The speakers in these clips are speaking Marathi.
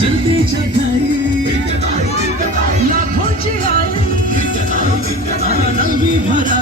जनतेच्या घरी लाखोची आई रंगी भरा.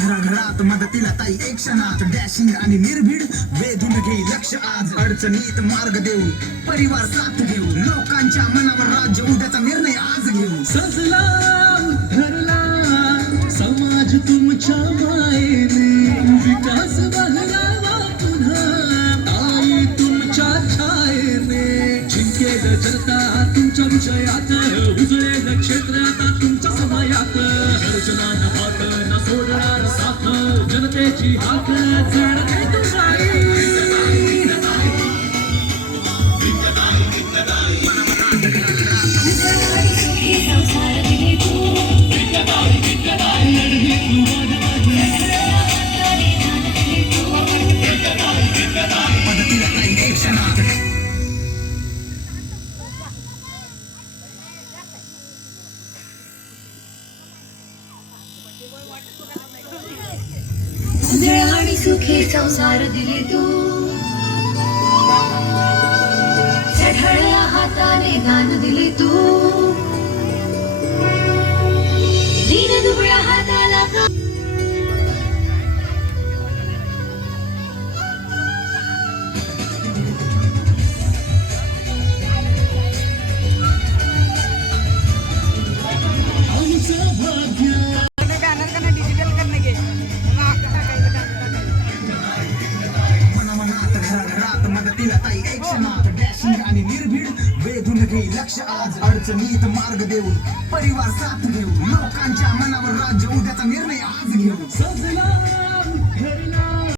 घराघरात मदतीला ताई एक क्षणात डॅशिंग आणि निर्भीड. वेधून घेई लक्ष आज अडचणीत मार्ग देऊ परिवार साथ घेऊ लोकांच्या मनावर राज्य उद्याचा निर्णय आज घेऊ सजला धरला समाज तुमच्या मायेने. विकास बहरावा पुन्हा ताई तुमच्या छायेने. जिंकेल जनता तुमच्या विषयात उजळेल क्षेत्र. गर्जना न न सोडणार साथ. जनतेची हाक चढते तुझाई आणि सुखी संसार दिले तू. चढळल्या हाताने दान दिले तू. मदतीला ताई. एक क्षणात डॅशिंग आणि निर्भीड वेधून घेई लक्ष आज अडचणीत मार्ग देऊन. परिवार साथ घेऊ लोकांच्या मनावर राज्य